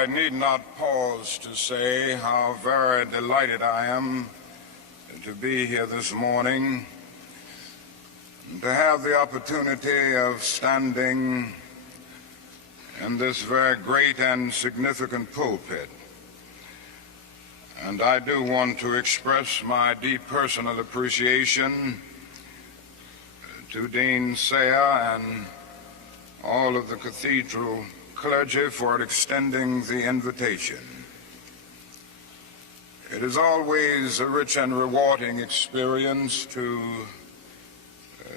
I need not pause to say how very delighted I am to be here this morning, to have the opportunity of standing in this very great and significant pulpit. And I do want to express my deep personal appreciation to Dean Sayer and all of the cathedral clergy for extending the invitation. It is always a rich and rewarding experience to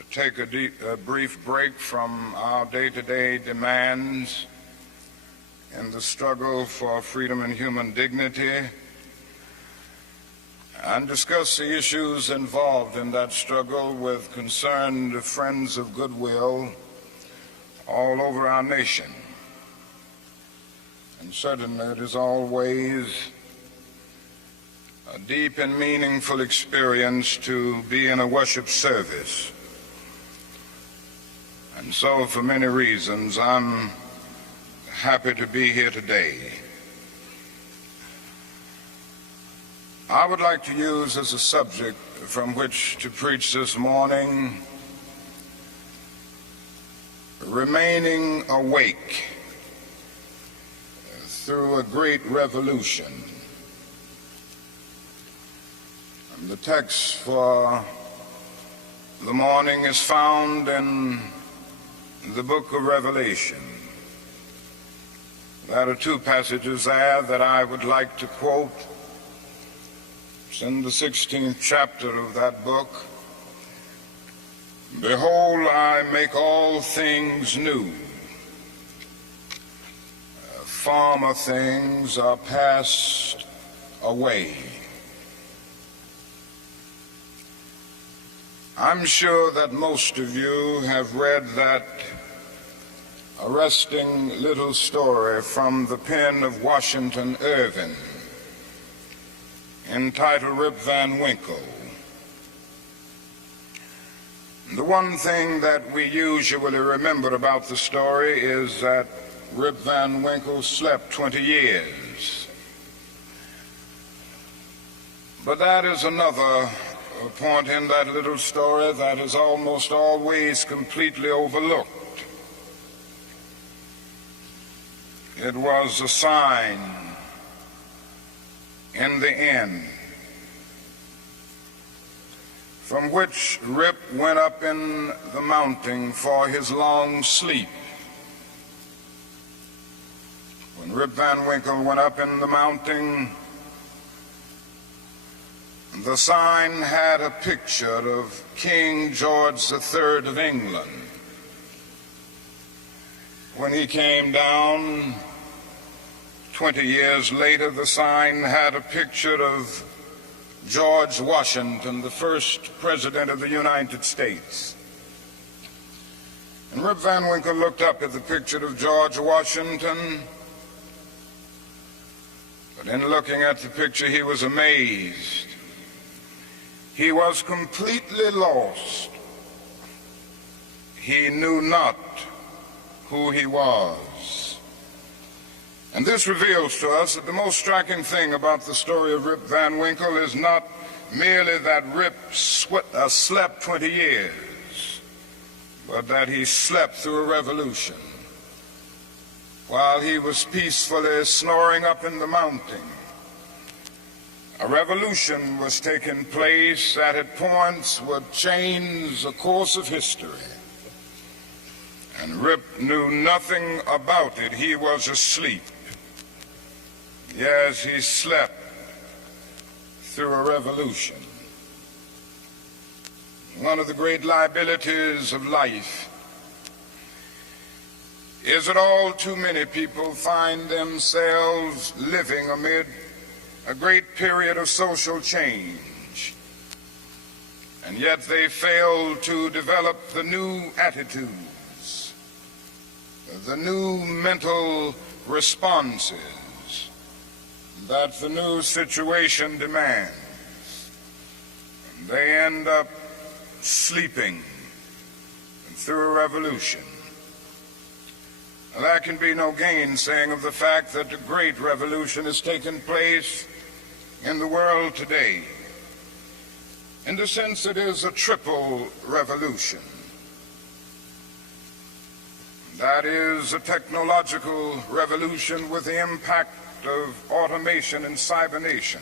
take a brief break from our day-to-day demands in the struggle for freedom and human dignity and discuss the issues involved in that struggle with concerned friends of goodwill all over our nation. And certainly it is always a deep and meaningful experience to be in a worship service. And so for many reasons, I'm happy to be here today. I would like to use as a subject from which to preach this morning, remaining awake through a great revolution. And the text for the morning is found in the book of Revelation. There are two passages there that I would like to quote. It's in the 16th chapter of that book. Behold, I make all things new. Former things are passed away. I'm sure that most of you have read that arresting little story from the pen of Washington Irving entitled Rip Van Winkle. The one thing that we usually remember about the story is that Rip Van Winkle slept 20 years. But that is another point in that little story that is almost always completely overlooked. It was a sign in the end from which Rip went up in the mountain for his long sleep. When Rip Van Winkle went up in the mountain, the sign had a picture of King George III of England. When he came down 20 years later, the sign had a picture of George Washington, the first president of the United States. And Rip Van Winkle looked up at the picture of George Washington, but in looking at the picture, he was amazed. He was completely lost. He knew not who he was. And this reveals to us that the most striking thing about the story of Rip Van Winkle is not merely that Rip slept 20 years, but that he slept through a revolution. While he was peacefully snoring up in the mountain, a revolution was taking place that at points would change the course of history. And Rip knew nothing about it. He was asleep. Yes, he slept through a revolution. One of the great liabilities of life is that all too many people find themselves living amid a great period of social change, and yet they fail to develop the new attitudes, the new mental responses that the new situation demands. And they end up sleeping through a revolution. There can be no gainsaying of the fact that a great revolution has taken place in the world today. In the sense, it is a triple revolution. That is a technological revolution with the impact of automation and cybernation.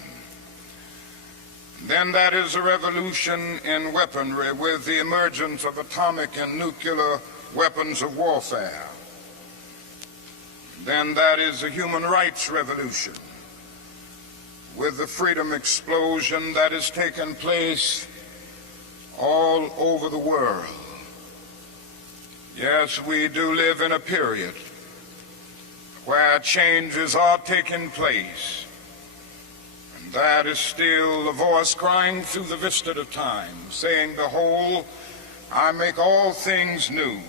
Then that is a revolution in weaponry with the emergence of atomic and nuclear weapons of warfare. Then that is a human rights revolution with the freedom explosion that has taken place all over the world. Yes, we do live in a period where changes are taking place, and that is still the voice crying through the vista of time, saying, "Behold, I make all things new.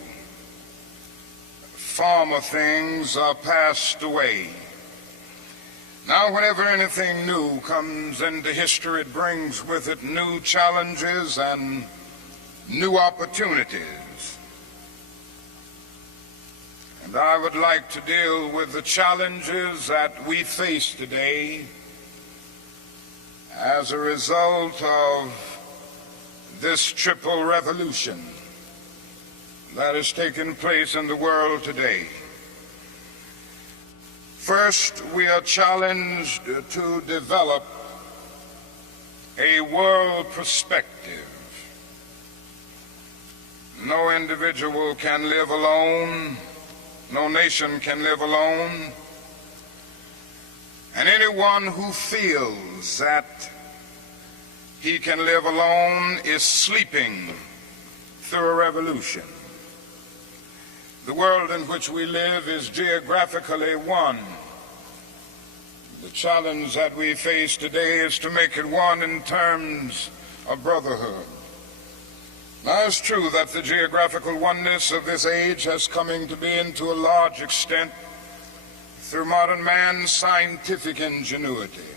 Former things are passed away." Now, whenever anything new comes into history, it brings with it new challenges and new opportunities. And I would like to deal with the challenges that we face today as a result of this triple revolution that has taken place in the world today. First, we are challenged to develop a world perspective. No individual can live alone. No nation can live alone. And anyone who feels that he can live alone is sleeping through a revolution. The world in which we live is geographically one. The challenge that we face today is to make it one in terms of brotherhood. Now, it's true that the geographical oneness of this age has come to be to a large extent through modern man's scientific ingenuity.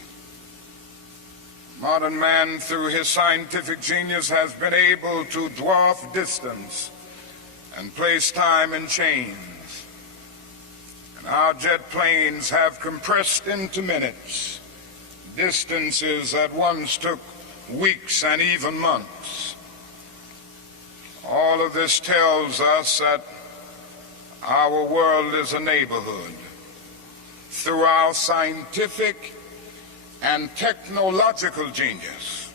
Modern man, through his scientific genius, has been able to dwarf distance and place time in chains. And our jet planes have compressed into minutes distances that once took weeks and even months. All of this tells us that our world is a neighborhood. Through our scientific and technological genius,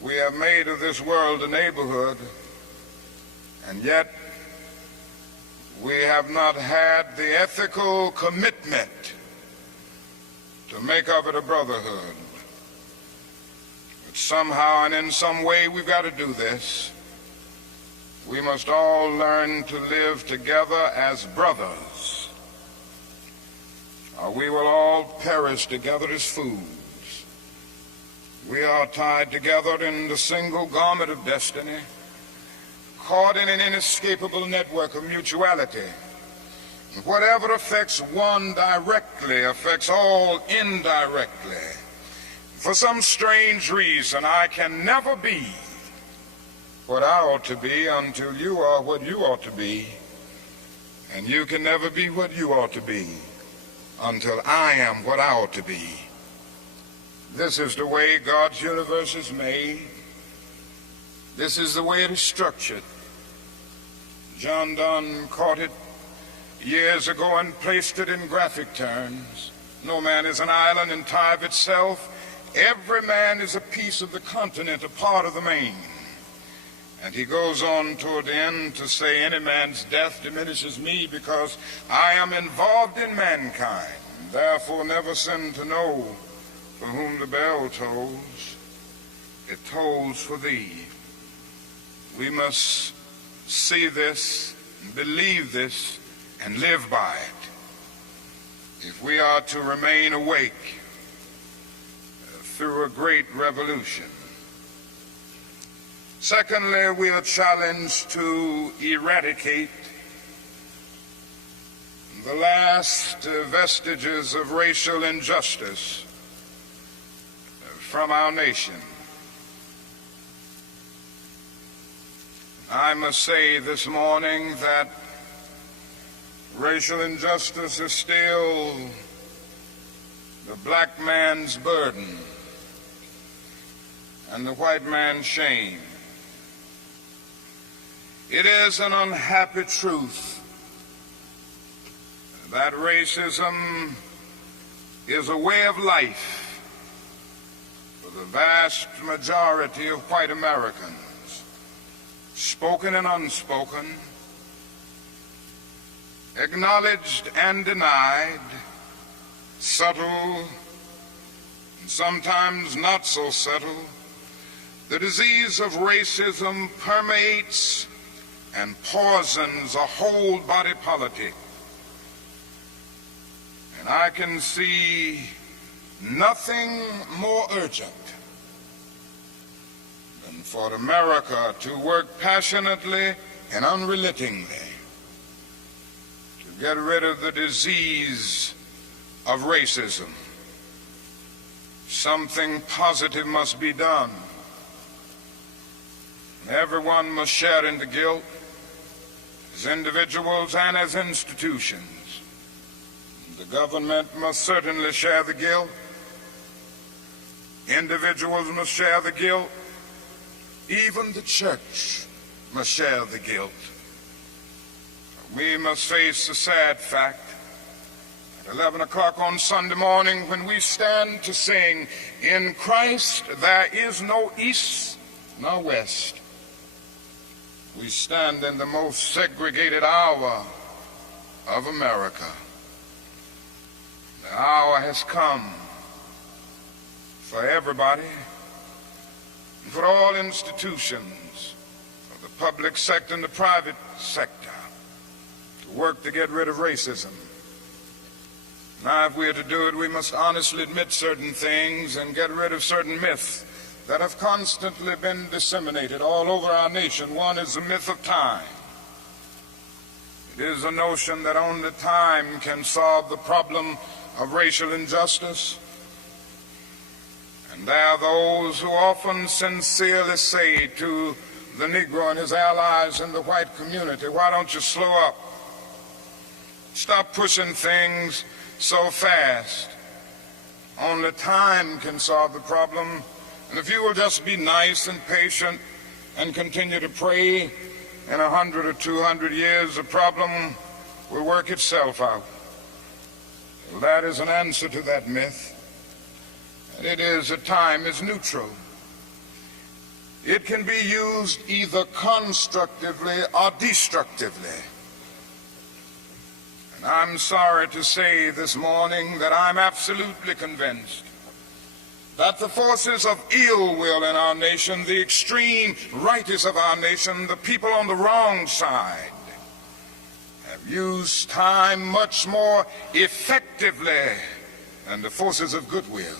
we have made of this world a neighborhood, and yet we have not had the ethical commitment to make of it a brotherhood. But somehow and in some way we've got to do this. We must all learn to live together as brothers, or we will all perish together as fools. We are tied together in the single garment of destiny, caught in an inescapable network of mutuality. Whatever affects one directly affects all indirectly. For some strange reason, I can never be what I ought to be until you are what you ought to be, and you can never be what you ought to be until I am what I ought to be. This is the way God's universe is made. This is the way it is structured. John Donne caught it years ago and placed it in graphic terms. No man is an island entire of itself. Every man is a piece of the continent, a part of the main. And he goes on toward the end to say, any man's death diminishes me because I am involved in mankind. Therefore never sin to know for whom the bell tolls. It tolls for thee. We must see this, believe this, and live by it if we are to remain awake through a great revolution. Secondly, we are challenged to eradicate the last vestiges of racial injustice from our nation. I must say this morning that Racial injustice is still the black man's burden and the white man's shame. It is an unhappy truth that racism is a way of life for the vast majority of white Americans, spoken and unspoken, acknowledged and denied, subtle and sometimes not so subtle. The disease of racism permeates and poisons a whole body politic. And I can see nothing more urgent than for America to work passionately and unrelentingly to get rid of the disease of racism. Something positive must be done. Everyone must share in the guilt, as individuals and as institutions. The government must certainly share the guilt. Individuals must share the guilt. Even the church must share the guilt. We must face the sad fact at 11 o'clock on Sunday morning when we stand to sing, "In Christ there is no east nor west." We stand in the most segregated hour of America. The hour has come for everybody, and for all institutions, for the public sector and the private sector, to work to get rid of racism. Now, if we are to do it, we must honestly admit certain things and get rid of certain myths that have constantly been disseminated all over our nation. One is the myth of time. It is a notion that only time can solve the problem of racial injustice. And there are those who often sincerely say to the Negro and his allies in the white community, "Why don't you slow up? Stop pushing things so fast. Only time can solve the problem. And if you will just be nice and patient and continue to pray, in 100 or 200 years, the problem will work itself out." Well, that is an answer to that myth. And it is that time is neutral. It can be used either constructively or destructively. And I'm sorry to say this morning that I'm absolutely convinced that the forces of ill will in our nation, the extreme rightists of our nation, the people on the wrong side, have used time much more effectively than the forces of goodwill.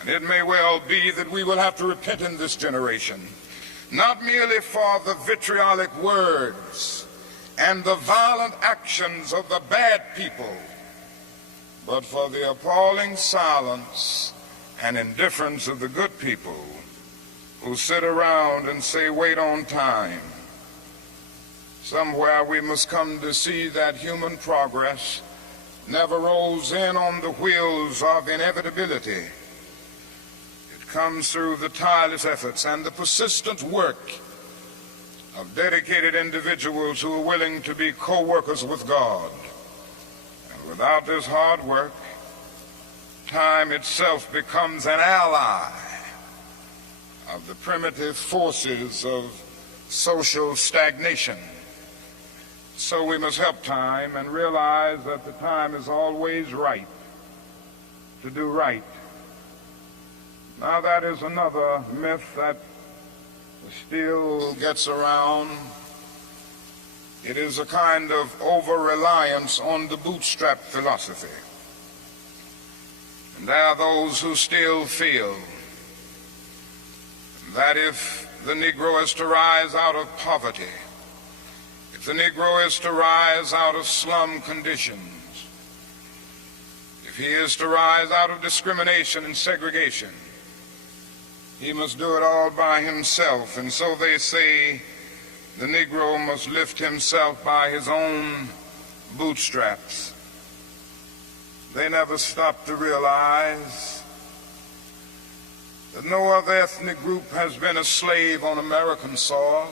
And it may well be that we will have to repent in this generation, not merely for the vitriolic words and the violent actions of the bad people, but for the appalling silence and indifference of the good people who sit around and say, "Wait on time." Somewhere we must come to see that human progress never rolls in on the wheels of inevitability. It comes through the tireless efforts and the persistent work of dedicated individuals who are willing to be co-workers with God. And without this hard work, time itself becomes an ally of the primitive forces of social stagnation. So we must help time and realize that the time is always right to do right. Now, that is another myth that still gets around. It is a kind of over-reliance on the bootstrap philosophy. And there are those who still feel that if the Negro is to rise out of poverty, if the Negro is to rise out of slum conditions, if he is to rise out of discrimination and segregation, he must do it all by himself. And so they say the Negro must lift himself by his own bootstraps. They never stopped to realize that no other ethnic group has been a slave on American soil.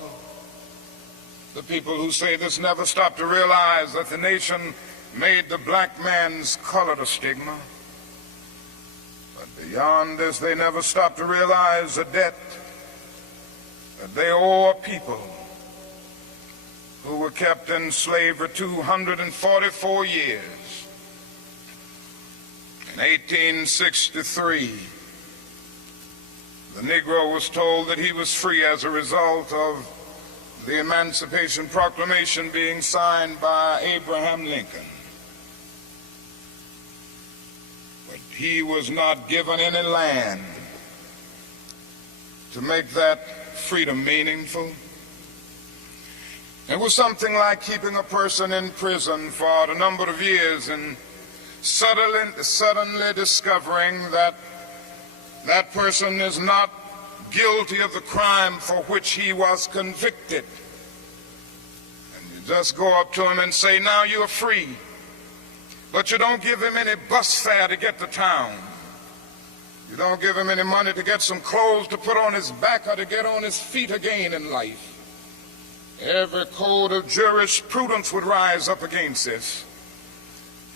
The people who say this never stop to realize that the nation made the black man's color a stigma. But beyond this, they never stop to realize the debt that they owe a people who were kept in slavery 244 years. In 1863, the Negro was told that he was free as a result of the Emancipation Proclamation being signed by Abraham Lincoln. But he was not given any land to make that freedom meaningful. It was something like keeping a person in prison for a number of years and suddenly discovering that that person is not guilty of the crime for which he was convicted. And you just go up to him and say, now you're free. But you don't give him any bus fare to get to town. You don't give him any money to get some clothes to put on his back or to get on his feet again in life. Every code of jurisprudence would rise up against this.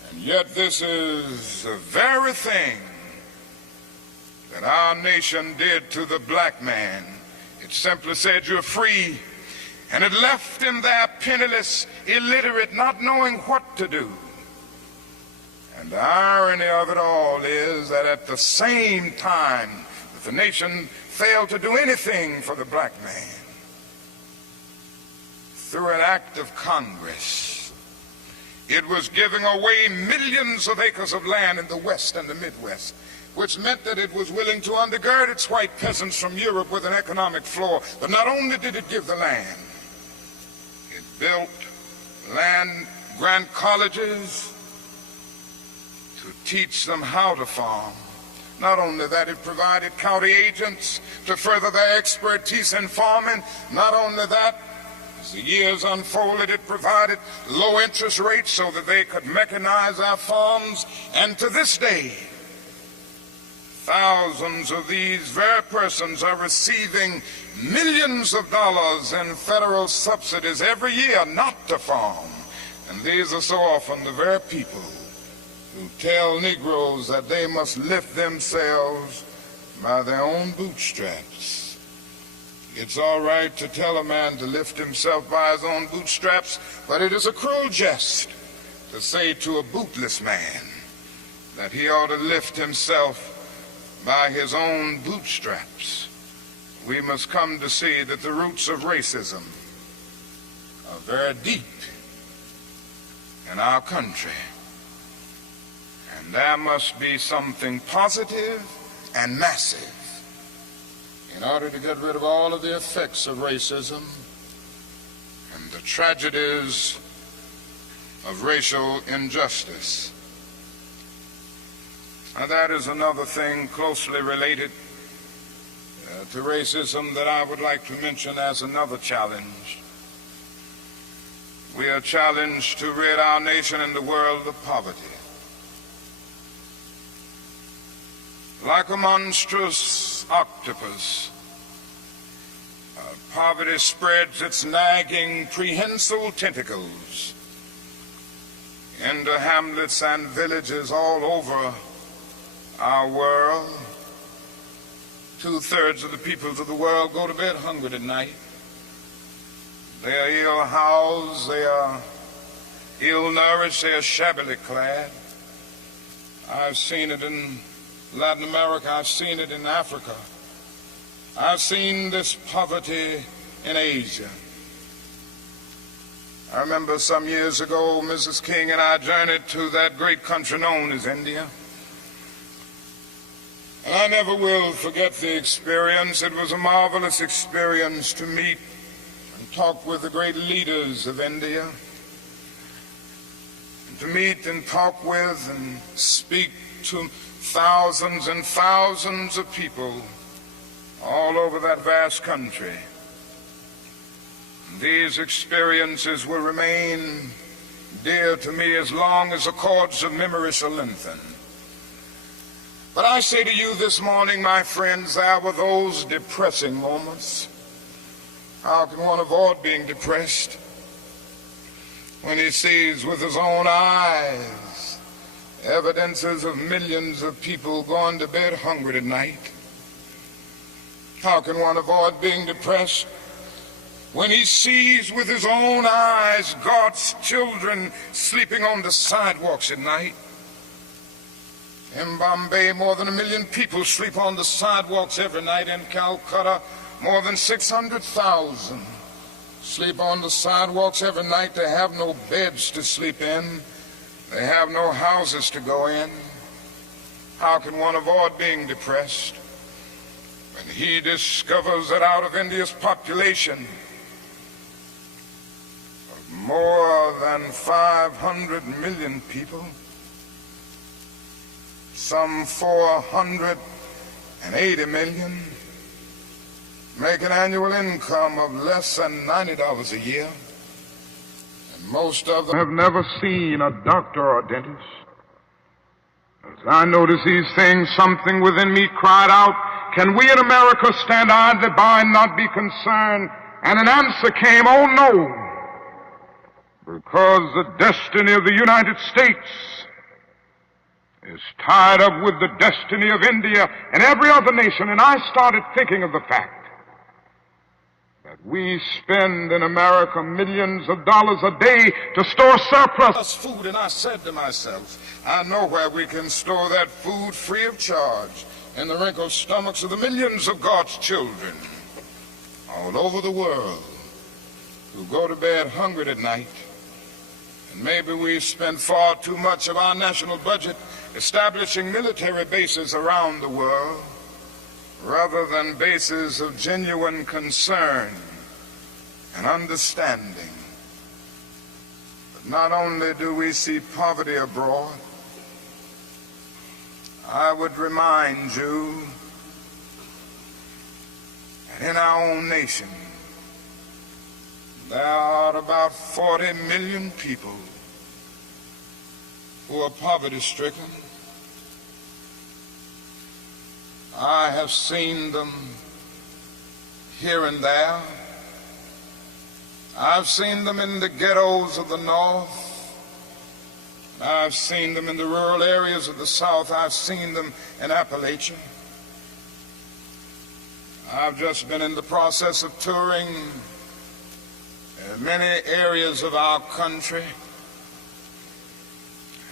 And yet this is the very thing that our nation did to the black man. It simply said you're free, and it left him there penniless, illiterate, not knowing what to do. And the irony of it all is that at the same time that the nation failed to do anything for the black man, through an act of Congress, it was giving away millions of acres of land in the West and the Midwest, which meant that it was willing to undergird its white peasants from Europe with an economic floor. But not only did it give the land, it built land-grant colleges to teach them how to farm. Not only that, it provided county agents to further their expertise in farming. Not only that, as the years unfolded, it provided low interest rates so that they could mechanize our farms. And to this day, thousands of these very persons are receiving millions of dollars in federal subsidies every year not to farm. And these are so often the very people who tell Negroes that they must lift themselves by their own bootstraps. It's all right to tell a man to lift himself by his own bootstraps, but it is a cruel jest to say to a bootless man that he ought to lift himself by his own bootstraps. We must come to see that the roots of racism are very deep in our country. And there must be something positive and massive in order to get rid of all of the effects of racism and the tragedies of racial injustice. Now that is another thing closely related to racism that I would like to mention as another challenge. We are challenged to rid our nation and the world of poverty. Like a monstrous octopus, poverty spreads its nagging, prehensile tentacles into hamlets and villages all over our world. 2/3 of the peoples of the world go to bed hungry at night. They are ill-housed, they are ill-nourished, they are shabbily clad. I've seen it in Latin America, I've seen it in Africa. I've seen this poverty in Asia. I remember some years ago, Mrs. King and I journeyed to that great country known as India. And I never will forget the experience. It was a marvelous experience to meet and talk with the great leaders of India. And to meet and talk with and speak to thousands and thousands of people all over that vast country. These experiences will remain dear to me as long as the cords of memory shall lengthen. But I say to you this morning, my friends, there were those depressing moments. How can one avoid being depressed when he sees with his own eyes evidences of millions of people going to bed hungry tonight? How can one avoid being depressed when he sees with his own eyes God's children sleeping on the sidewalks at night? In Bombay, more than 1 million people sleep on the sidewalks every night. In Calcutta, more than 600,000 sleep on the sidewalks every night. They have no beds to sleep in. They have no houses to go in. How can one avoid being depressed when he discovers that out of India's population of more than 500 million people, some 480 million make an annual income of less than $90 a year, and most of them have never seen a doctor or dentist. As I noticed these things, something within me cried out, can we in America stand idly by and not be concerned? And an answer came, oh no, because the destiny of the United States is tied up with the destiny of India and every other nation. And I started thinking of the fact that we spend in America millions of dollars a day to store surplus food. And I said to myself, I know where we can store that food free of charge, in the wrinkled stomachs of the millions of God's children all over the world who go to bed hungry at night. And maybe we spend far too much of our national budget establishing military bases around the world rather than bases of genuine concern and understanding. But not only do we see poverty abroad, I would remind you that in our own nation there are about 40 million people who are poverty-stricken. I have seen them here and there. I've seen them in the ghettos of the North. I've seen them in the rural areas of the South. I've seen them in Appalachia. I've just been in the process of touring in many areas of our country.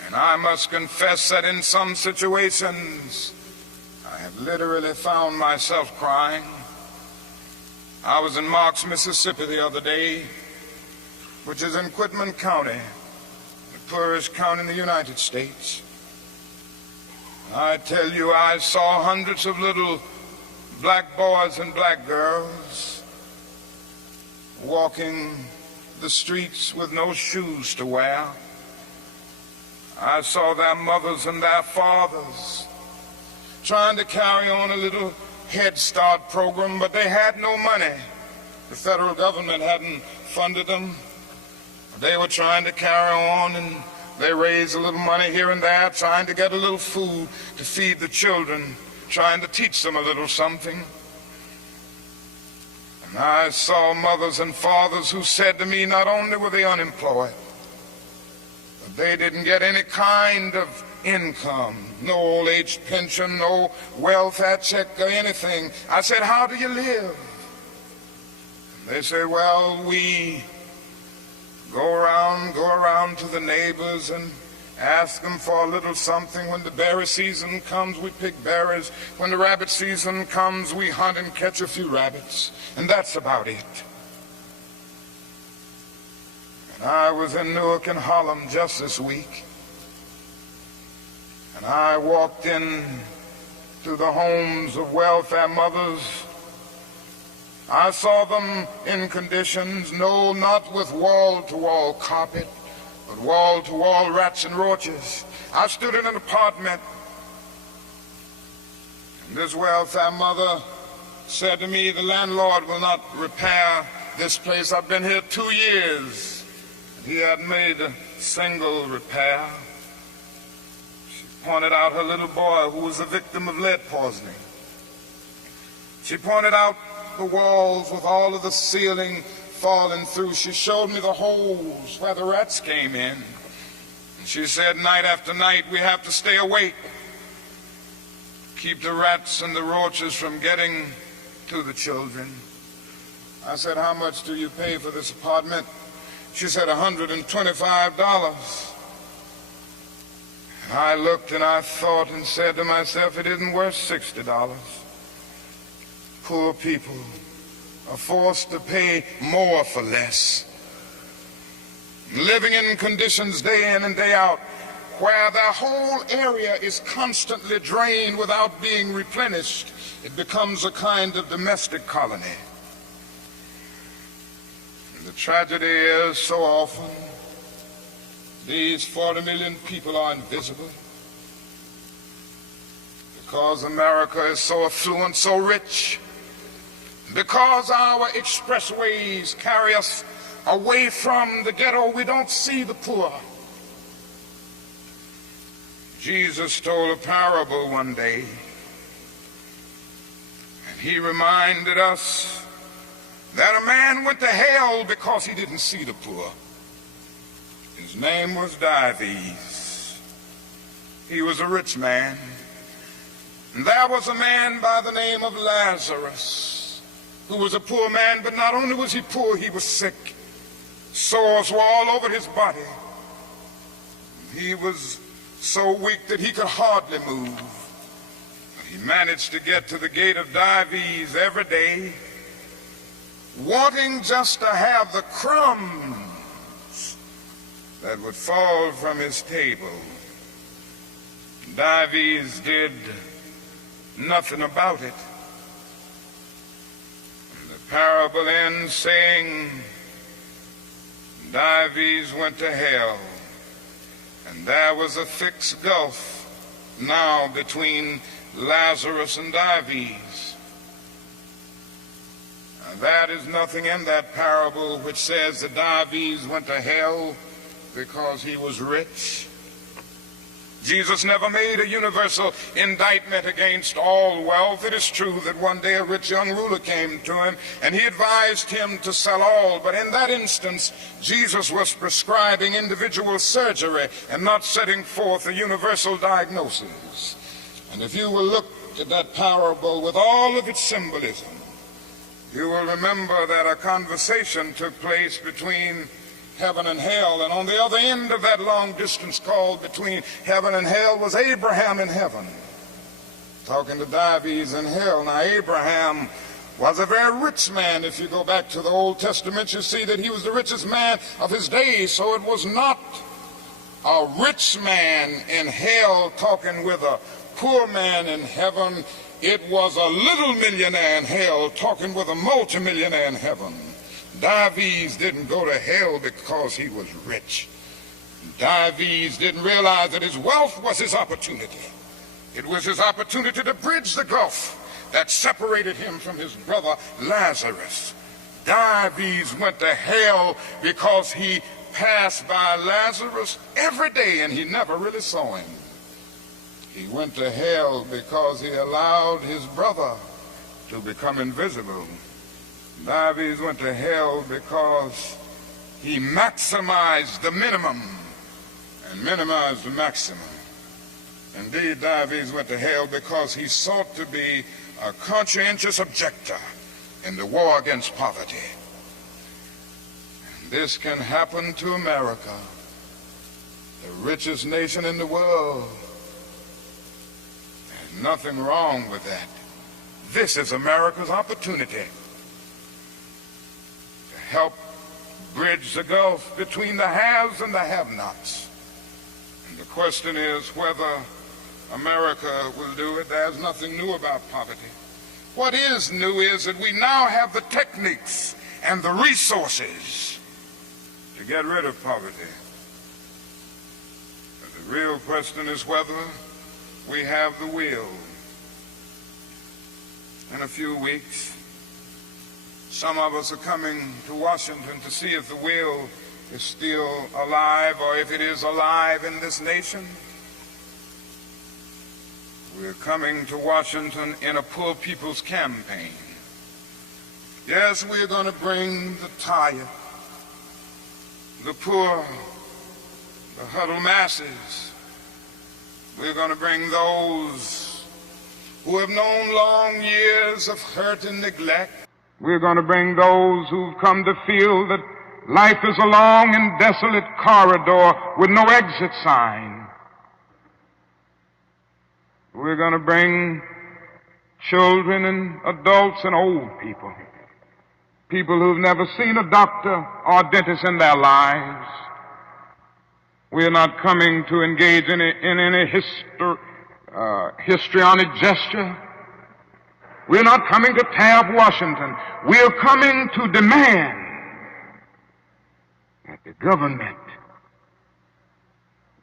And I must confess that in some situations, I have literally found myself crying. I was in Marks, Mississippi the other day, which is in Quitman County, the poorest county in the United States. I tell you, I saw hundreds of little black boys and black girls walking the streets with no shoes to wear. I saw their mothers and their fathers trying to carry on a little Head Start program, but they had no money. The federal government hadn't funded them. They were trying to carry on, and they raised a little money here and there, trying to get a little food to feed the children, trying to teach them a little something. And I saw mothers and fathers who said to me, not only were they unemployed, but they didn't get any kind of income, no old age pension, no welfare check or anything. I said, how do you live? And they say, well, we go around to the neighbors and ask them for a little something. When the berry season comes, we pick berries. When the rabbit season comes, we hunt and catch a few rabbits. And that's about it. And I was in Newark and Harlem just this week. And I walked in to the homes of welfare mothers. I saw them in conditions, no, not with wall-to-wall carpet, but wall-to-wall rats and roaches. I stood in an apartment, and this welfare mother said to me, the landlord will not repair this place. I've been here 2 years. He had made single repair. She pointed out her little boy who was a victim of lead poisoning. She pointed out the walls with all of the ceiling falling through. She showed me the holes where the rats came in. And she said, night after night, we have to stay awake, keep the rats and the roaches from getting to the children. I said, how much do you pay for this apartment? She said, $125. And I looked and I thought and said to myself, it isn't worth $60. Poor people are forced to pay more for less, living in conditions day in and day out where their whole area is constantly drained without being replenished. It becomes a kind of domestic colony. And the tragedy is, so often these 40 million people are invisible because America is so affluent, so rich, because our expressways carry us away from the ghetto. We don't see the poor. Jesus told a parable one day, and he reminded us that a man went to hell because he didn't see the poor. His name was Dives. He was a rich man. And there was a man by the name of Lazarus, who was a poor man, but not only was he poor, he was sick. Sores were all over his body. He was so weak that he could hardly move. But he managed to get to the gate of Dives every day, wanting just to have the crumbs that would fall from his table. Dives did nothing about it. Parable ends saying, Dives went to hell, and there was a fixed gulf now between Lazarus and Dives. Now, that is nothing in that parable which says that Dives went to hell because he was rich. Jesus never made a universal indictment against all wealth. It is true that one day a rich young ruler came to him and he advised him to sell all, but in that instance Jesus was prescribing individual surgery and not setting forth a universal diagnosis. And if you will look at that parable with all of its symbolism, you will remember that a conversation took place between heaven and hell, and on the other end of that long distance call between heaven and hell was Abraham in heaven talking to Dives in hell. Now, Abraham was a very rich man. If you go back to the Old Testament, you see that he was the richest man of his days. So it was not a rich man in hell talking with a poor man in heaven. It was a little millionaire in hell talking with a multimillionaire in heaven. Dives didn't go to hell because he was rich. Dives didn't realize that his wealth was his opportunity. It was his opportunity to bridge the gulf that separated him from his brother Lazarus. Dives went to hell because he passed by Lazarus every day and he never really saw him. He went to hell because he allowed his brother to become invisible. Dives went to hell because he maximized the minimum and minimized the maximum. Indeed, Dives went to hell because he sought to be a conscientious objector in the war against poverty. And this can happen to America, the richest nation in the world. There's nothing wrong with that. This is America's opportunity to help bridge the gulf between the haves and the have-nots. And the question is whether America will do it. There's nothing new about poverty. What is new is that we now have the techniques and the resources to get rid of poverty. But the real question is whether we have the will. In a few weeks, some of us are coming to Washington to see if the will is still alive, or if it is alive in this nation. We're coming to Washington in a poor people's campaign. Yes, we're going to bring the tired, the poor, the huddled masses. We're going to bring those who have known long years of hurt and neglect. We're going to bring those who've come to feel that life is a long and desolate corridor with no exit sign. We're going to bring children and adults and old people, people who've never seen a doctor or a dentist in their lives. We're not coming to engage in any histrionic gesture. We're not coming to tear up Washington. We're coming to demand that the government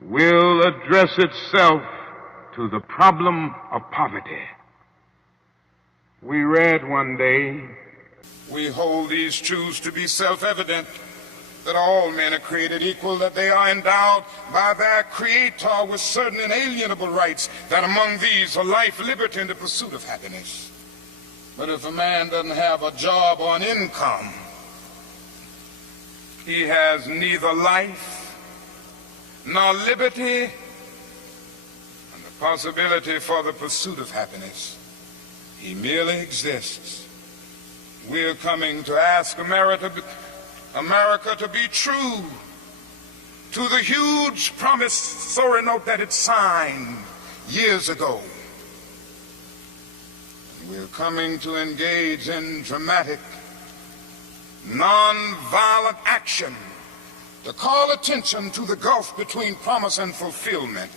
will address itself to the problem of poverty. We read one day, we hold these truths to be self-evident, that all men are created equal, that they are endowed by their Creator with certain inalienable rights, that among these are life, liberty, and the pursuit of happiness. But if a man doesn't have a job or an income, he has neither life nor liberty and the possibility for the pursuit of happiness. He merely exists. We're coming to ask America to be true to the huge promissory note that it signed years ago. We're coming to engage in dramatic, non-violent action to call attention to the gulf between promise and fulfillment,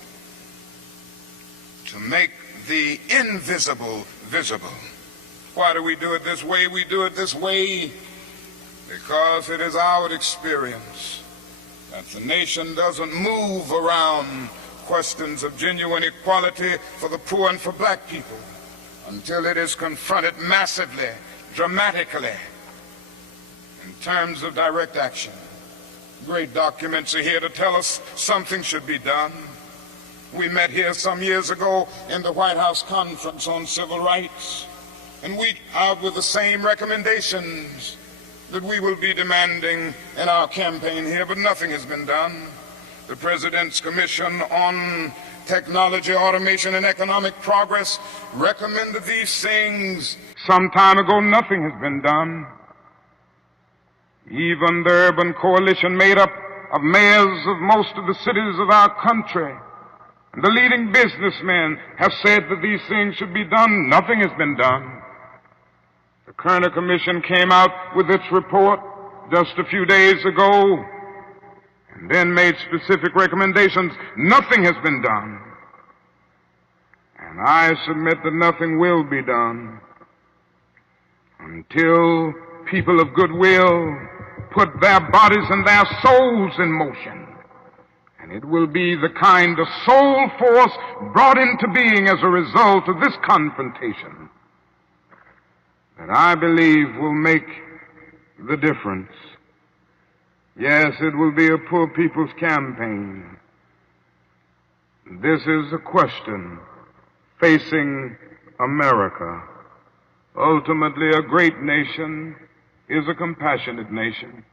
to make the invisible visible. Why do we do it this way? We do it this way because it is our experience that the nation doesn't move around questions of genuine equality for the poor and for black people until it is confronted massively, dramatically, in terms of direct action. Great documents are here to tell us something should be done. We met here some years ago in the White House Conference on Civil Rights, and we out with the same recommendations that we will be demanding in our campaign here, but nothing has been done. The President's Commission on Technology, Automation, and Economic Progress recommended these things some time ago. Nothing has been done. Even the urban coalition made up of mayors of most of the cities of our country, and the leading businessmen have said that these things should be done. Nothing has been done. The Kerner Commission came out with its report just a few days ago and then made specific recommendations. Nothing has been done. And I submit that nothing will be done until people of goodwill put their bodies and their souls in motion. And it will be the kind of soul force brought into being as a result of this confrontation that I believe will make the difference. Yes, it will be a poor people's campaign. This is a question facing America. Ultimately, a great nation is a compassionate nation.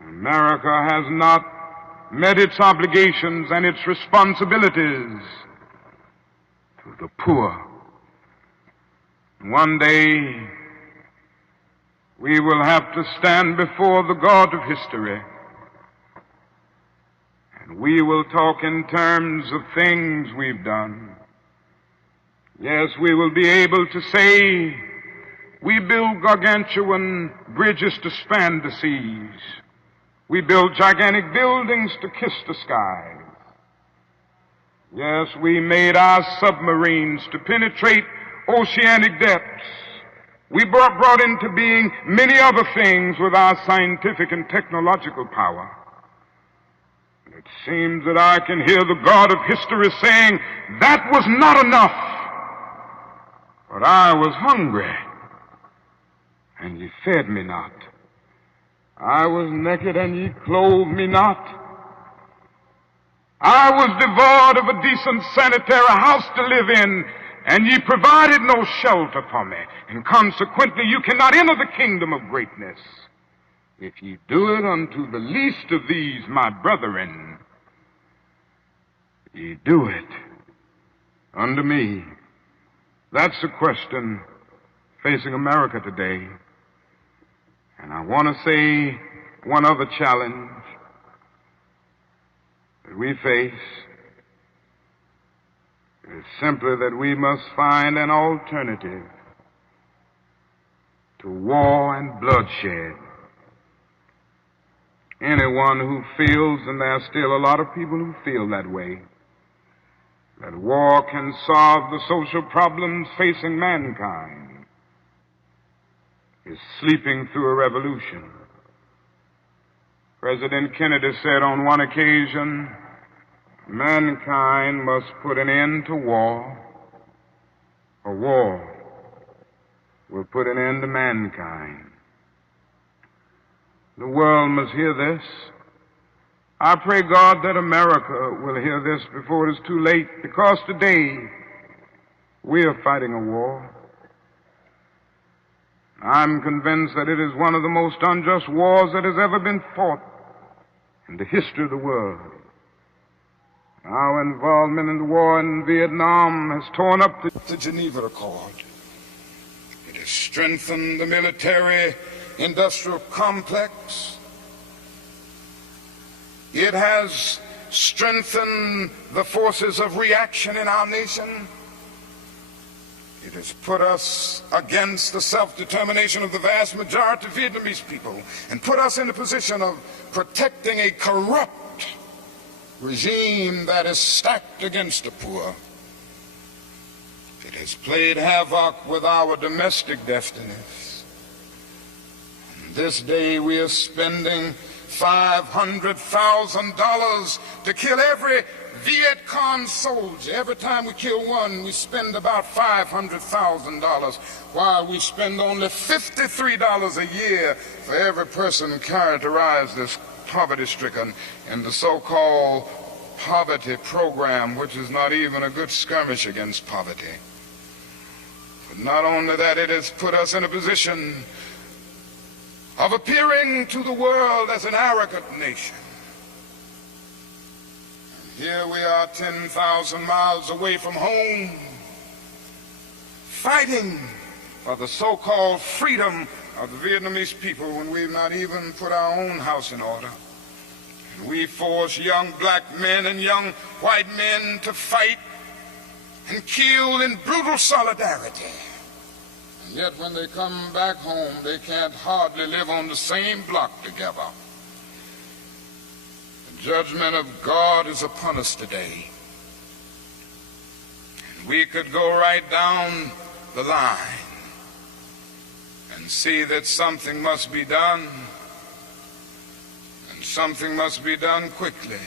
America has not met its obligations and its responsibilities to the poor. One day, we will have to stand before the God of history, and we will talk in terms of things we've done. Yes, we will be able to say, we build gargantuan bridges to span the seas. We build gigantic buildings to kiss the skies. Yes, we made our submarines to penetrate oceanic depths. We brought into being many other things with our scientific and technological power. It seems that I can hear the God of history saying, that was not enough, but I was hungry, and ye fed me not. I was naked and ye clothed me not. I was devoid of a decent sanitary house to live in, and ye provided no shelter for me. And consequently, you cannot enter the kingdom of greatness. If ye do it unto the least of these, my brethren, ye do it unto me. That's the question facing America today. And I want to say one other challenge that we face is simply that we must find an alternative to war and bloodshed. Anyone who feels, and there are still a lot of people who feel that way, that war can solve the social problems facing mankind, is sleeping through a revolution. President Kennedy said on one occasion, mankind must put an end to war, or war will put an end to mankind. The world must hear this. I pray God that America will hear this before it is too late, because today we are fighting a war. I'm convinced that it is one of the most unjust wars that has ever been fought in the history of the world. Our involvement in the war in Vietnam has torn up the Geneva Accord. It has strengthened the military-industrial complex. It has strengthened the forces of reaction in our nation. It has put us against the self-determination of the vast majority of Vietnamese people and put us in a position of protecting a corrupt regime that is stacked against the poor. It has played havoc with our domestic destinies. And this day we are spending $500,000 to kill every Viet Cong soldier. Every time we kill one, we spend about $500,000, while we spend only $53 a year for every person characterized as poverty-stricken in the so-called poverty program, which is not even a good skirmish against poverty. But not only that, it has put us in a position of appearing to the world as an arrogant nation. Here we are 10,000 miles away from home, fighting for the so-called freedom of the Vietnamese people when we've not even put our own house in order. And we force young black men and young white men to fight and kill in brutal solidarity. And yet when they come back home, they can't hardly live on the same block together. The judgment of God is upon us today. And we could go right down the line and see that something must be done, and something must be done quickly.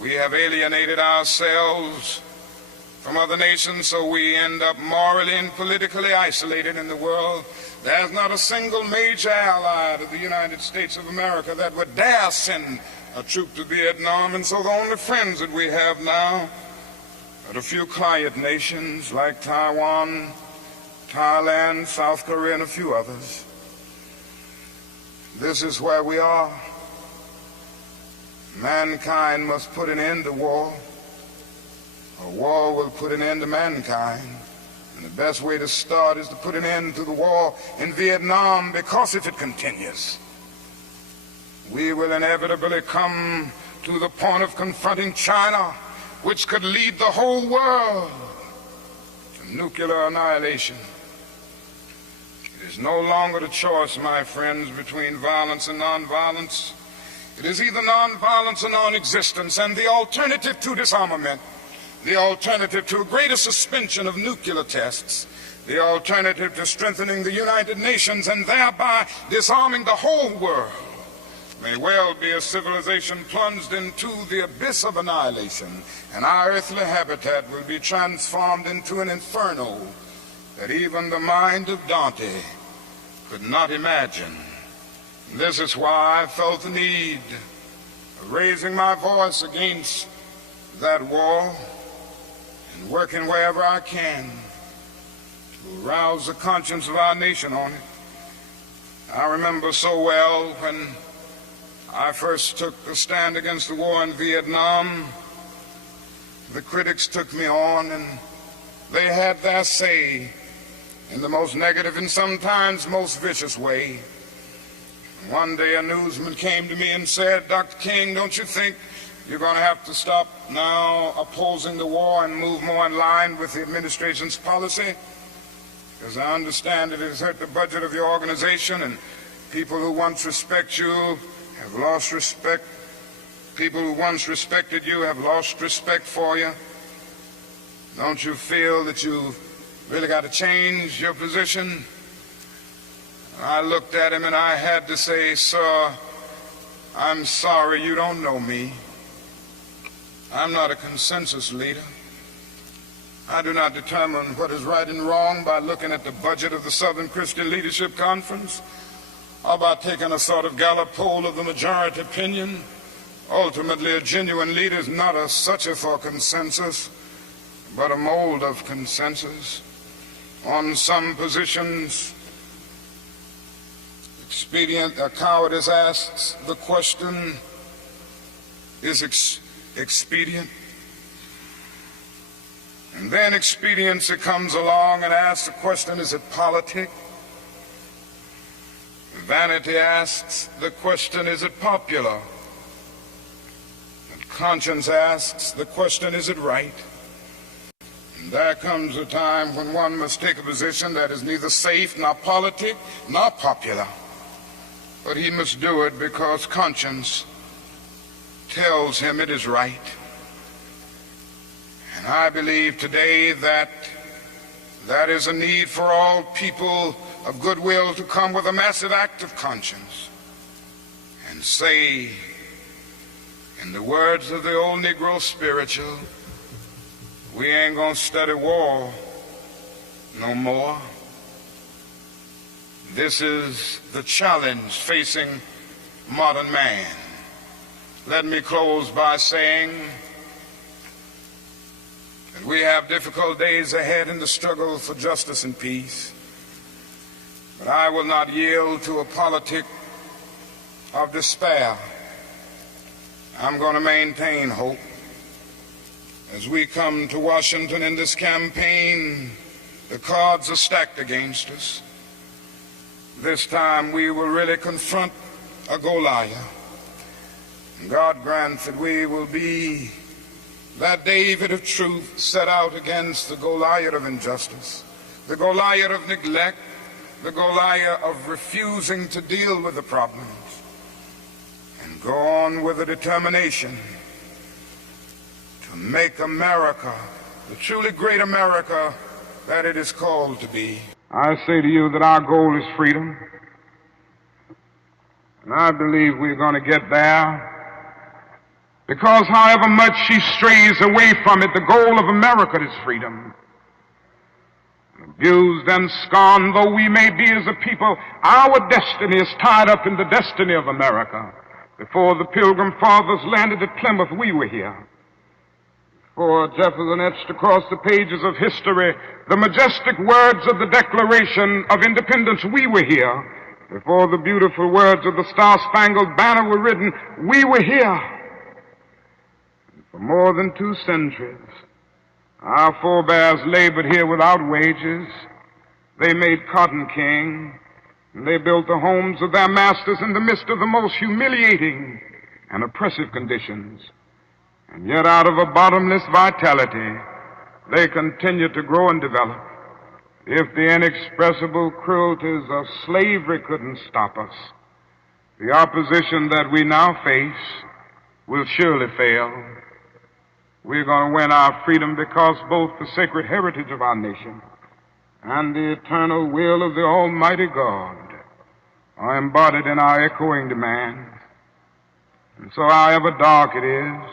We have alienated ourselves from other nations, so we end up morally and politically isolated in the world. There's not a single major ally of the United States of America that would dare send a troop to Vietnam, and so the only friends that we have now are a few quiet nations like Taiwan, Thailand, South Korea, and a few others. This is where we are. Mankind must put an end to war, or war will put an end to mankind. And the best way to start is to put an end to the war in Vietnam, because if it continues, we will inevitably come to the point of confronting China, which could lead the whole world to nuclear annihilation. It is no longer the choice, my friends, between violence and nonviolence. It is either nonviolence or non-existence, and the alternative to disarmament, the alternative to a greater suspension of nuclear tests, the alternative to strengthening the United Nations and thereby disarming the whole world, may well be a civilization plunged into the abyss of annihilation, and our earthly habitat will be transformed into an inferno that even the mind of Dante could not imagine This is why I felt the need of raising my voice against that war and working wherever I can to arouse the conscience of our nation on it. I remember so well when I first took a stand against the war in Vietnam, the critics took me on and they had their say in the most negative and sometimes most vicious way. One day a newsman came to me and said, "Dr. King, don't you think you're going to have to stop now opposing the war and move more in line with the administration's policy? Because I understand it has hurt the budget of your organization, and people who once respect you have lost respect. People who once respected you have lost respect for you. Don't you feel that you've really got to change your position?" I looked at him and I had to say, "Sir, I'm sorry, you don't know me. I'm not a consensus leader. I do not determine what is right and wrong by looking at the budget of the Southern Christian Leadership Conference or by taking a sort of Gallup poll of the majority opinion. Ultimately, a genuine leader is not a searcher for consensus, but a mold of consensus. On some positions, cowardice asks the question, is expedient? And then expediency comes along and asks the question, is it politic? Vanity asks the question, is it popular? And conscience asks the question, is it right? And there comes a time when one must take a position that is neither safe, nor politic, nor popular. But he must do it because conscience tells him it is right. And I believe today that that is a need for all people of goodwill to come with a massive act of conscience and say, in the words of the old Negro spiritual, we ain't gonna study war no more. This is the challenge facing modern man. Let me close by saying that we have difficult days ahead in the struggle for justice and peace. But I will not yield to a politic of despair. I'm going to maintain hope. As we come to Washington in this campaign, the cards are stacked against us. This time we will really confront a Goliath. And God grants that we will be that David of truth set out against the Goliath of injustice, the Goliath of neglect, the Goliath of refusing to deal with the problems, and go on with a determination to make America the truly great America that it is called to be. I say to you that our goal is freedom, and I believe we're going to get there, because however much she strays away from it, the goal of America is freedom. Abused and scorned though we may be as a people, our destiny is tied up in the destiny of America. Before the Pilgrim Fathers landed at Plymouth, we were here. Before Jefferson etched across the pages of history the majestic words of the Declaration of Independence, we were here. Before the beautiful words of the Star-Spangled Banner were written, we were here. For more than 2 centuries, our forebears labored here without wages. They made cotton king, and they built the homes of their masters in the midst of the most humiliating and oppressive conditions. And yet out of a bottomless vitality, they continue to grow and develop. If the inexpressible cruelties of slavery couldn't stop us, the opposition that we now face will surely fail. We're going to win our freedom because both the sacred heritage of our nation and the eternal will of the Almighty God are embodied in our echoing demands. And so however dark it is,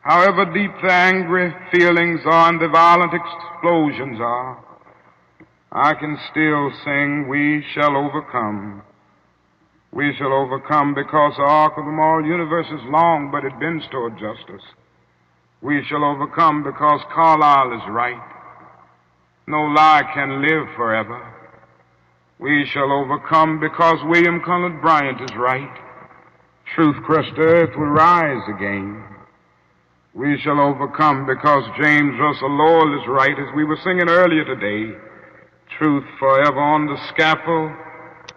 however deep the angry feelings are and the violent explosions are, I can still sing, we shall overcome. We shall overcome because the arc of the moral universe is long, but it bends toward justice. We shall overcome because Carlyle is right. No lie can live forever. We shall overcome because William Cullen Bryant is right. Truth-crushed earth will rise again. We shall overcome because James Russell Lowell is right, as we were singing earlier today. Truth forever on the scaffold,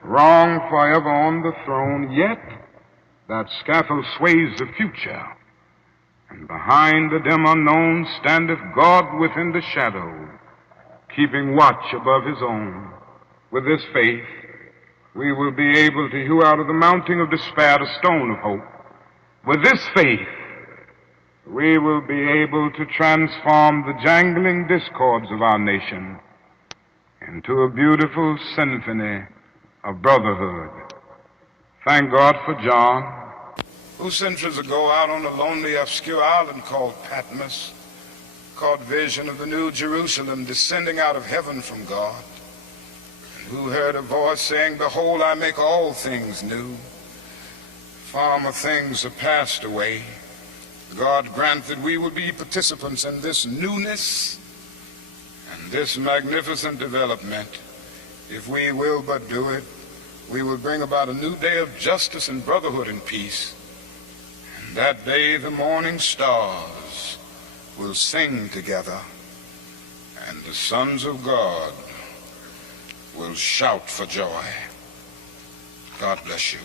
wrong forever on the throne, yet that scaffold sways the future, and behind the dim unknown standeth God within the shadow, keeping watch above his own. With this faith, we will be able to hew out of the mountain of despair the stone of hope. With this faith, we will be able to transform the jangling discords of our nation into a beautiful symphony of brotherhood. Thank God for John, who centuries ago out on a lonely, obscure island called Patmos caught vision of the New Jerusalem descending out of heaven from God, and who heard a voice saying, "Behold, I make all things new. Former things are passed away." God grant that we will be participants in this newness and this magnificent development. If we will but do it, we will bring about a new day of justice and brotherhood and peace. And that day the morning stars will sing together, and the sons of God will shout for joy. God bless you.